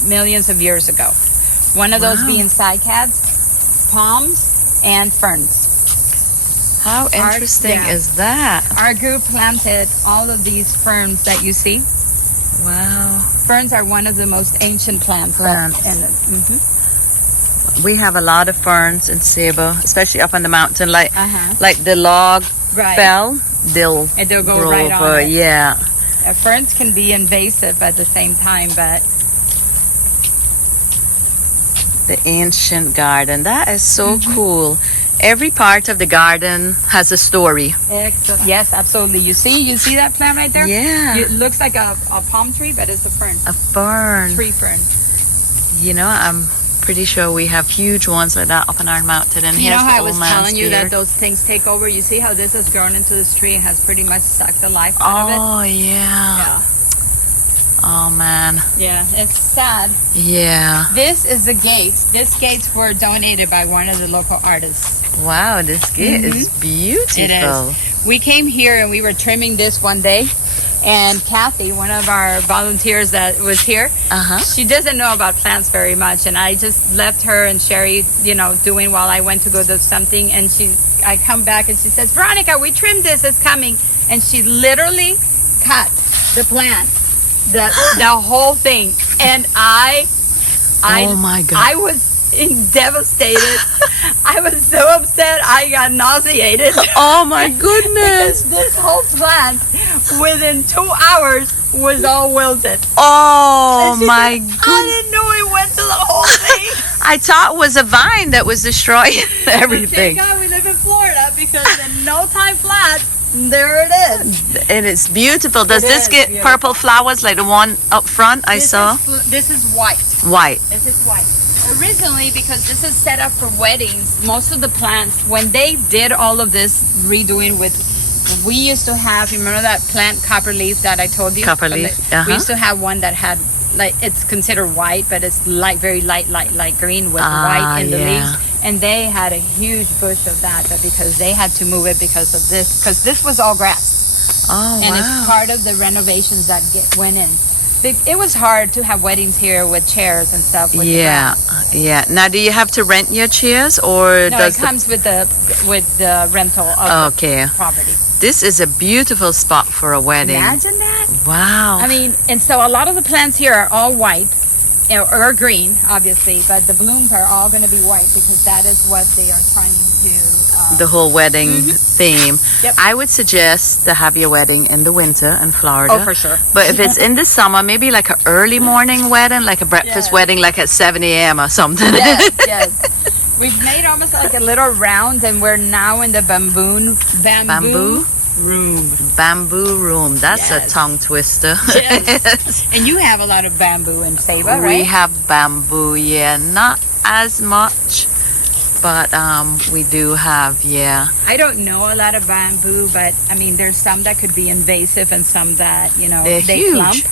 millions of years ago. One of those Wow. being cycads, palms, and ferns. How interesting yeah. is that? Our group planted all of these ferns that you see. Wow. Ferns are one of the most ancient plants. We have a lot of ferns in Cebu, especially up on the mountain, like Uh-huh. like the log Right. fell, they'll And they'll go grow right on over. it. Yeah. Ferns can be invasive at the same time, but The ancient garden. That is so Mm-hmm. cool. Every part of the garden has a story. yes, absolutely. You see that plant right there? Yeah. It looks like a palm tree, but it's a fern. A fern. Tree fern. You know, I'm pretty sure we have huge ones like that up on our mountain. And You know here's how I the was old man's telling you that beard. those things take over? You see how this has grown into this tree and has pretty much sucked the life out of it? Oh, yeah. Yeah. Oh, man. Yeah, it's sad. Yeah. This is the gates. These gates were donated by one of the local artists. Wow, this gate is beautiful. It is. We came here and we were trimming this one day, and Kathy, one of our volunteers that was here, Uh-huh. she doesn't know about plants very much, and I just left her and Sherry, doing while I went to go do something, and I come back and she says, Veronica, we trimmed this, it's coming, and she literally cut the plant, the whole thing, and Oh my God. I was devastated. I was so upset. I got nauseated. Oh, my goodness. This whole plant, within 2 hours, was all wilted. Oh, And she my said, goodness. I didn't know it went to the whole thing. I thought it was a vine that was destroying everything. Thank God we live in Florida because in no time flat, there it is. And it's beautiful. Does It this is get beautiful. purple flowers like the one up front I saw? This is white. White. This is white. Originally, because this is set up for weddings, most of the plants, when they did all of this redoing with, we used to have, you remember that plant copper leaf that I told you? Copper leaf, We used to have one that had, like, it's considered white, but it's light, very light green with white in the leaves. And they had a huge bush of that, but because they had to move it because of this, because this was all grass. Oh, And wow. it's part of the renovations that went in. It was hard to have weddings here with chairs and stuff. With the grass. Yeah. Now, do you have to rent your chairs, or No, does it comes with the rental of Okay. the property. This is a beautiful spot for a wedding. Imagine that. Wow. I mean, and so a lot of the plants here are all white or green, obviously, but the blooms are all going to be white because that is what they are trying to. The whole wedding theme. Yep. I would suggest to have your wedding in the winter in Florida. Oh, for sure. But if it's in the summer, maybe like an early morning wedding, like a breakfast Yes. wedding, like at 7 a.m. or something. Yes. We've made almost like a little round, and we're now in the bamboo room. Bamboo room. That's a Yes. tongue twister. Yes. And you have a lot of bamboo in Saba, right? We have bamboo, yeah, not as much, but we do have, yeah. I don't know a lot of bamboo, but I mean, there's some that could be invasive and some that, They're they huge. clump.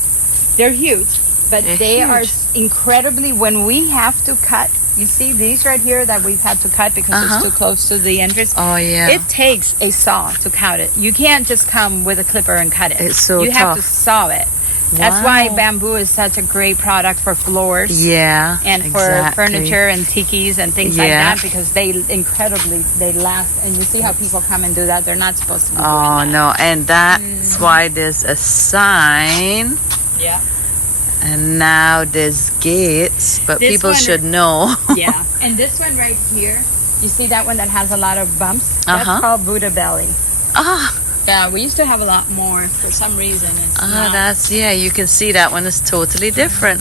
They're huge, but They're they are huge. incredibly, when we have to cut, you see these right here that we've had to cut because it's too close to the entrance. Oh, yeah. It takes a saw to cut it. You can't just come with a clipper and cut it. It's so You have to tough. saw it. That's why Wow. bamboo is such a great product for floors. Yeah, And exactly. for furniture and tikis and things like Yeah. that, because they last. And you see how people come and do that. They're not supposed to be doing Oh, that. no, and that's why there's a sign. Yeah. And now there's gates, but This people one- should know. Yeah. And this one right here, you see that one that has a lot of bumps? That's called Buddha belly. Ah, Yeah, we used to have a lot more. For some reason, it's not, you can see that one is totally different.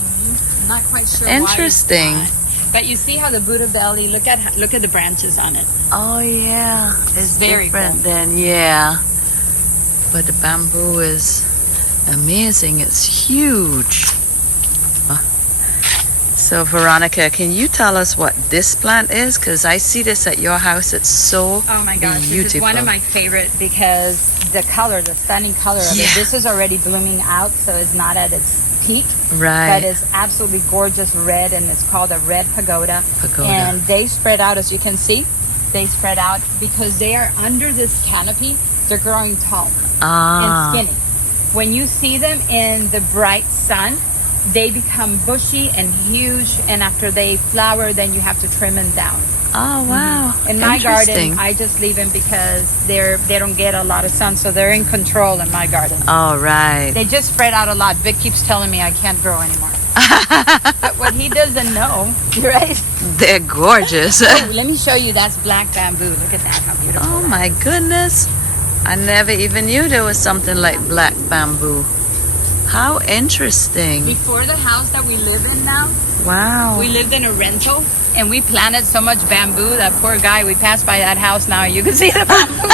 I'm not quite sure. Interesting. Why it's not. But you see how the Buddha belly? Look at the branches on it. Oh, yeah. It's very different cool. then, yeah. But the bamboo is amazing. It's huge. So, Veronica, can you tell us what this plant is? Because I see this at your house. It's so Oh my gosh, beautiful. this is one of my favorite because the color, the stunning color of Yeah. it. This is already blooming out, so it's not at its peak. Right. But it's absolutely gorgeous red, and it's called a red pagoda. Pagoda. And they spread out, as you can see. They spread out because they are under this canopy. They're growing tall and skinny. When you see them in the bright sun, they become bushy and huge, and after they flower, then you have to trim them down. Oh, wow. In my Interesting. garden, I just leave them because they don't get a lot of sun, so they're in control in my garden. All right. They just spread out a lot. Vic keeps telling me I can't grow anymore. But what he doesn't know, right? They're gorgeous. Oh, let me show you. That's black bamboo. Look at that. How beautiful. Oh, my goodness. I never even knew there was something like black bamboo. How interesting. Before the house that we live in now, Wow. we lived in a rental, and we planted so much bamboo. That poor guy, we passed by that house now, you can see the bamboo.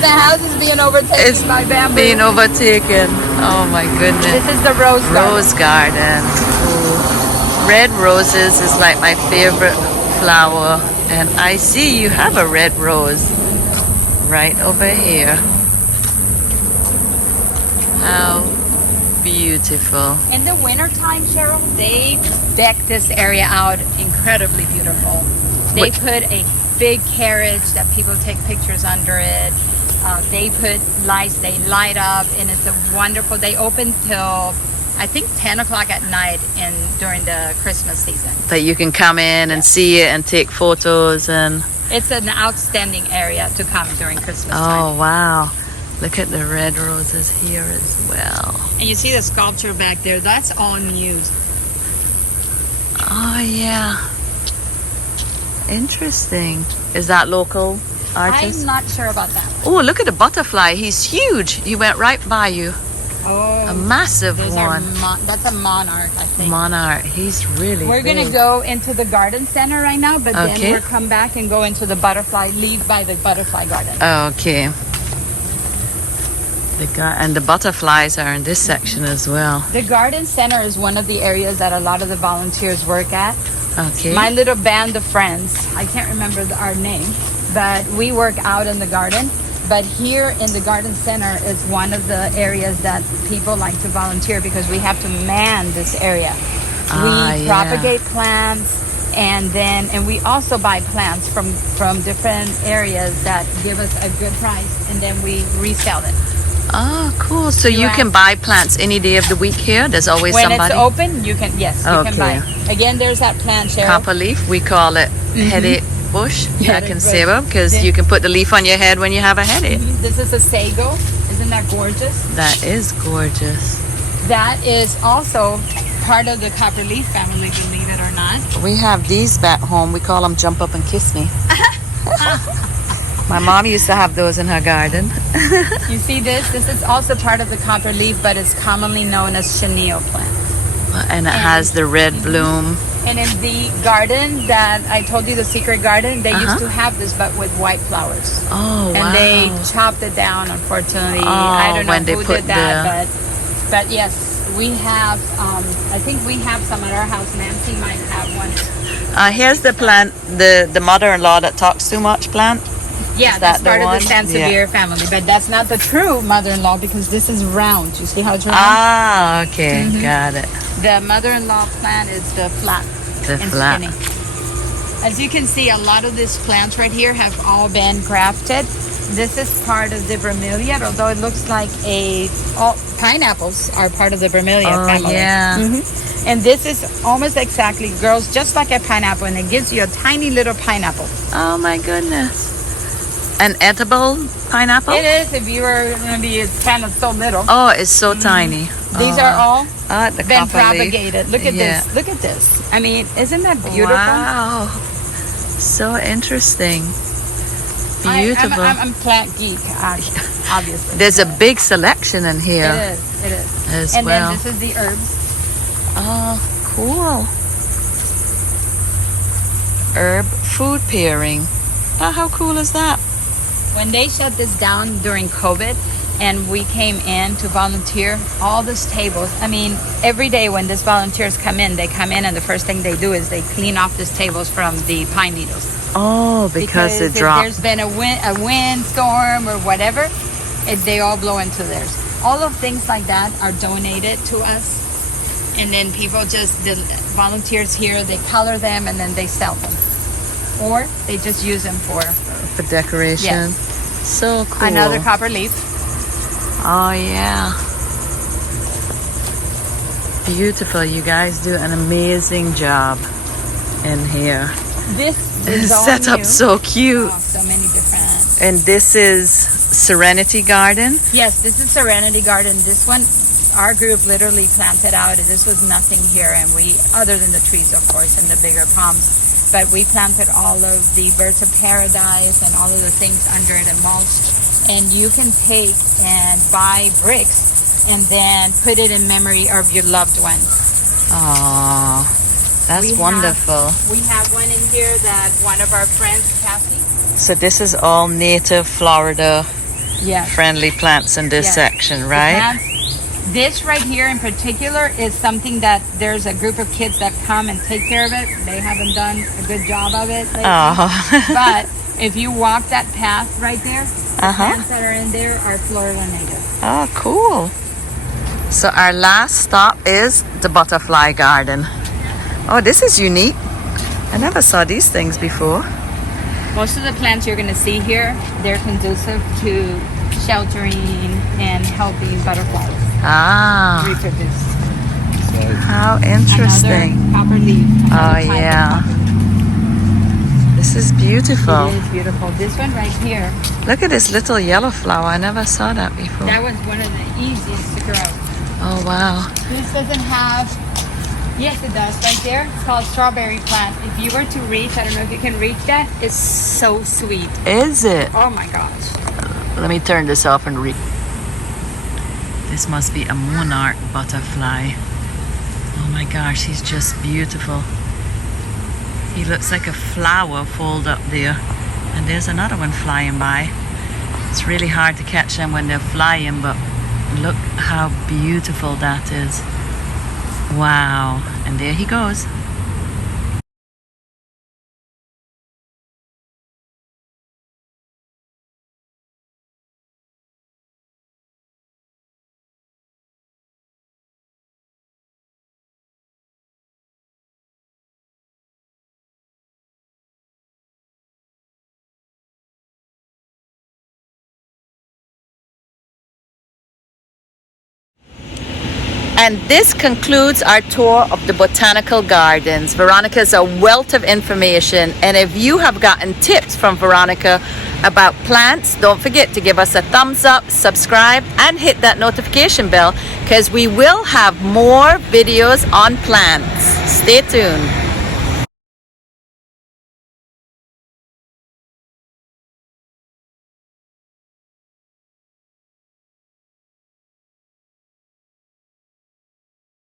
The house is being overtaken It's by bamboo. being overtaken. Oh, my goodness. This is the rose garden. Rose garden. Ooh. Red roses is like my favorite flower. And I see you have a red rose right over here. How beautiful. In the wintertime, Cheryl, they deck this area out incredibly beautiful. They Wait. put a big carriage that people take pictures under it. They put lights, they light up, and it's a wonderful, they open till I think 10 o'clock at night during the Christmas season. That you can come in and see it and take photos and... It's an outstanding area to come during Christmas Oh, time. wow. Look at the red roses here as well. And you see the sculpture back there, that's all new. Oh, yeah. Interesting. Is that local artist? I'm not sure about that. Oh, look at the butterfly. He's huge. He went right by you. Oh, A massive those one. that's a monarch, I think. Monarch. He's really We're big. gonna go into the garden center right now, but Okay. then we'll come back and go into the leave by the butterfly garden. Okay. And the butterflies are in this section as well. The garden center is one of the areas that a lot of the volunteers work at. Okay. My little band of friends. I can't remember our name, but we work out in the garden. But here in the garden center is one of the areas that people like to volunteer because we have to man this area. We propagate plants, and we also buy plants from different areas that give us a good price, and then we resell it. Oh, cool. So you can buy plants any day of the week here? There's always When somebody? it's open, you can Okay. buy. Again, there's that plant, Cheryl. Copper leaf, we call it headache bush. Headache Back in bush. Seba, because you can put the leaf on your head when you have a headache. This is a sago. Isn't that gorgeous? That is gorgeous. That is also part of the copper leaf family, believe it or not. We have these back home. We call them jump up and kiss me. My mom used to have those in her garden. You see this? This is also part of the copper leaf, but it's commonly known as chenille plant. And it has the red bloom. And in the garden that I told you, the secret garden, they used to have this, but with white flowers. Oh, wow. And they chopped it down, unfortunately. Oh, I don't know when they who put did that, but yes, we have, I think we have some at our house. Nancy might have one. Here's the plant, the mother-in-law that talks too much plant. Yeah, Is that's that the part of one? the Sansevier family, but that's not the true mother-in-law because this is round. You see how it's round? Ah, okay. Got it. The mother-in-law plant is the flat The and flat. skinny. As you can see, a lot of these plants right here have all been grafted. This is part of the bromeliad, although it looks like all pineapples are part of the bromeliad family. Yeah. And this is almost exactly, girls, just like a pineapple, and it gives you a tiny little pineapple. Oh my goodness. An edible pineapple? It is, if you were maybe, it's kind of so little. Oh, it's so tiny. These are all the been copper leaf. propagated. Look at Yeah. this. Look at this. I mean, isn't that beautiful? Wow. So interesting. Beautiful. I'm plant geek, obviously. There's a big selection in here It is. as And well. then this is the herbs. Oh, cool. Herb food pairing. Oh, how cool is that? When they shut this down during COVID and we came in to volunteer, all these tables, I mean, every day when these volunteers come in, they come in and the first thing they do is they clean off these tables from the pine needles. Oh, because it if dropped. there's been a wind storm or whatever, they all blow into theirs. All of things like that are donated to us. And then people the volunteers here, they color them and then they sell them. Or they just use them for decoration. Yes. So cool. another copper leaf. Oh, yeah. Beautiful. You guys do an amazing job in here. This is all Set up new. so cute. Oh, so many different. And this is Serenity Garden. Yes, this is Serenity Garden. This one, our group literally planted out. This was nothing here, and other than the trees, of course, and the bigger palms. But we planted all of the birds of paradise and all of the things under it and mulched. And you can take and buy bricks and then put it in memory of your loved ones. Oh, that's wonderful. We have one in here that one of our friends, Kathy. So this is all native Florida Yes. friendly plants in this Yes. section, The right? plants. This right here in particular is something that there's a group of kids that come and take care of it. They haven't done a good job of it lately. Oh. But if you walk that path right there, the Uh-huh. plants that are in there are Florida native. Oh, cool. So our last stop is the butterfly garden. Oh, this is unique. I never saw these things before. Most of the plants you're going to see here, they're conducive to sheltering and helping butterflies Ah, reproduce. how interesting. Another copper leaf. Oh, another type of yeah. copper leaf. This is beautiful. It is beautiful. This one right here, Look at this little yellow flower. I never saw that before. that was one of the easiest to grow. Oh, wow. This doesn't have, yes it does, right there. It's called strawberry plant. If you were to reach, I don't know if you can reach that, it's so sweet. Is it? Oh my gosh. Let me turn this off and read. This must be a monarch butterfly. Oh my gosh, he's just beautiful. He looks like a flower fold up there. And there's another one flying by. It's really hard to catch them when they're flying, but look how beautiful that is. Wow. And there he goes. And this concludes our tour of the Botanical Gardens. Veronica is a wealth of information, and if you have gotten tips from Veronica about plants, don't forget to give us a thumbs up, subscribe, and hit that notification bell, because we will have more videos on plants. Stay tuned.